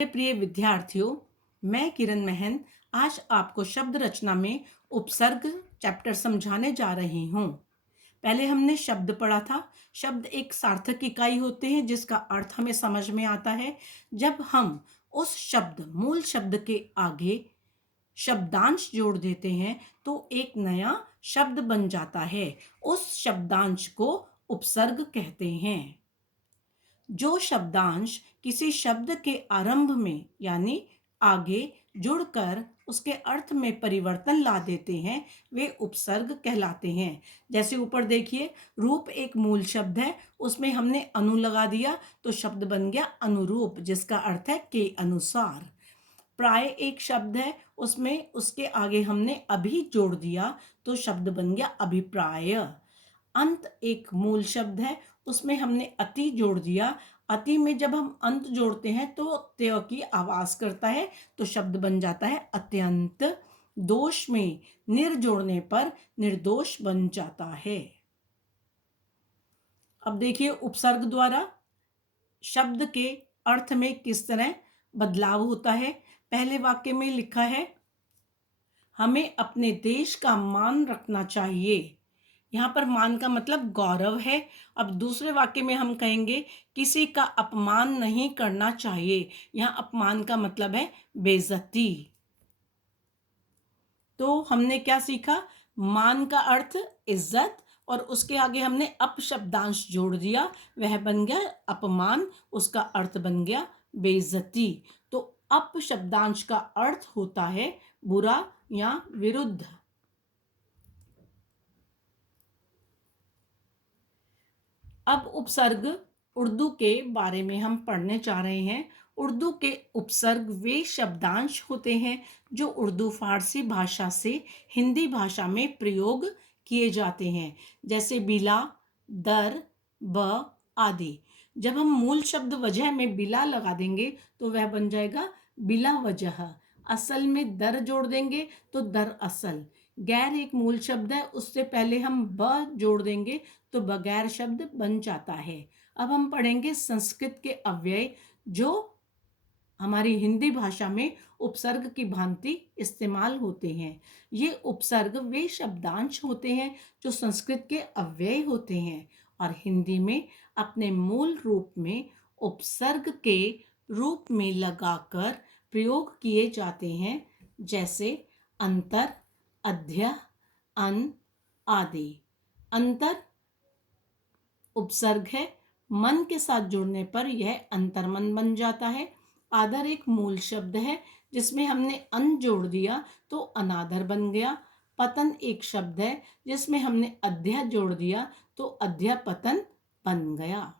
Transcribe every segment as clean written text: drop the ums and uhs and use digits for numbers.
मेरे प्रिय विद्यार्थियों, मैं किरण महन आज आपको शब्द रचना में उपसर्ग चैप्टर समझाने जा रही हूँ। पहले हमने शब्द पढ़ा था। शब्द एक सार्थक इकाई होते हैं जिसका अर्थ हमें समझ में आता है जब हम उस शब्द मूल शब्द के आगे शब्दांश जोड़ देते हैं तो एक नया शब्द बन जाता है। उस शब्दांश को उपसर्ग कहते हैं। जो शब्दांश किसी शब्द के आरंभ में यानी आगे जुड़कर उसके अर्थ में परिवर्तन ला देते हैं वे उपसर्ग कहलाते हैं। जैसे ऊपर देखिए, रूप एक मूल शब्द है, उसमें हमने अनु लगा दिया तो शब्द बन गया अनुरूप, जिसका अर्थ है के अनुसार। प्राय एक शब्द है, उसमें उसके आगे हमने अभी जोड़ दिया तो शब्द बन गया अभिप्राय। अंत एक मूल शब्द है, उसमें हमने अति जोड़ दिया। अति में जब हम अंत जोड़ते हैं तो त्य की आवाज करता है तो शब्द बन जाता है अत्यंत। दोष में निर जोड़ने पर निर्दोष बन जाता है। अब देखिए, उपसर्ग द्वारा शब्द के अर्थ में किस तरह बदलाव होता है। पहले वाक्य में लिखा है, हमें अपने देश का मान रखना चाहिए। यहाँ पर मान का मतलब गौरव है। अब दूसरे वाक्य में हम कहेंगे किसी का अपमान नहीं करना चाहिए। यहाँ अपमान का मतलब है बेइज्जती। तो हमने क्या सीखा? मान का अर्थ इज्जत और उसके आगे हमने अपशब्दांश जोड़ दिया, वह बन गया अपमान, उसका अर्थ बन गया बेइज्जती। तो अपशब्दांश का अर्थ होता है बुरा या विरुद्ध। अब उपसर्ग उर्दू के बारे में हम पढ़ने जा रहे हैं। उर्दू के उपसर्ग वे शब्दांश होते हैं जो उर्दू फारसी भाषा से हिंदी भाषा में प्रयोग किए जाते हैं, जैसे बिला, दर, ब आदि। जब हम मूल शब्द वजह में बिला लगा देंगे तो वह बन जाएगा बिला वजह। असल में दर जोड़ देंगे तो दर असल। गैर एक मूल शब्द है, उससे पहले हम ब जोड़ देंगे तो बगैर शब्द बन जाता है। अब हम पढ़ेंगे संस्कृत के अव्यय जो हमारी हिंदी भाषा में उपसर्ग की भांति इस्तेमाल होते हैं। ये उपसर्ग वे शब्दांश होते हैं जो संस्कृत के अव्यय होते हैं और हिंदी में अपने मूल रूप में उपसर्ग के रूप में लगाकर प्रयोग किए जाते हैं, जैसे अंतर, अध्य, अन आदि। अंतर उपसर्ग है, मन के साथ जुड़ने पर यह अंतर्मन बन जाता है। आदर एक मूल शब्द है, जिसमें हमने अन जोड़ दिया तो अनादर बन गया। पतन एक शब्द है, जिसमें हमने अध्या जोड़ दिया तो अध्यापतन बन गया।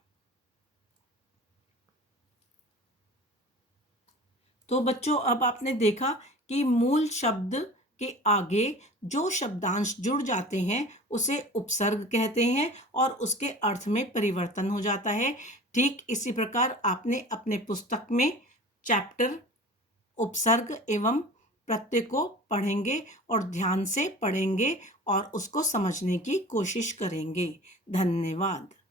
तो बच्चों, अब आपने देखा कि मूल शब्द के आगे जो शब्दांश जुड़ जाते हैं उसे उपसर्ग कहते हैं और उसके अर्थ में परिवर्तन हो जाता है। ठीक इसी प्रकार आपने अपने पुस्तक में चैप्टर उपसर्ग एवं प्रत्यय को पढ़ेंगे और ध्यान से पढ़ेंगे और उसको समझने की कोशिश करेंगे। धन्यवाद।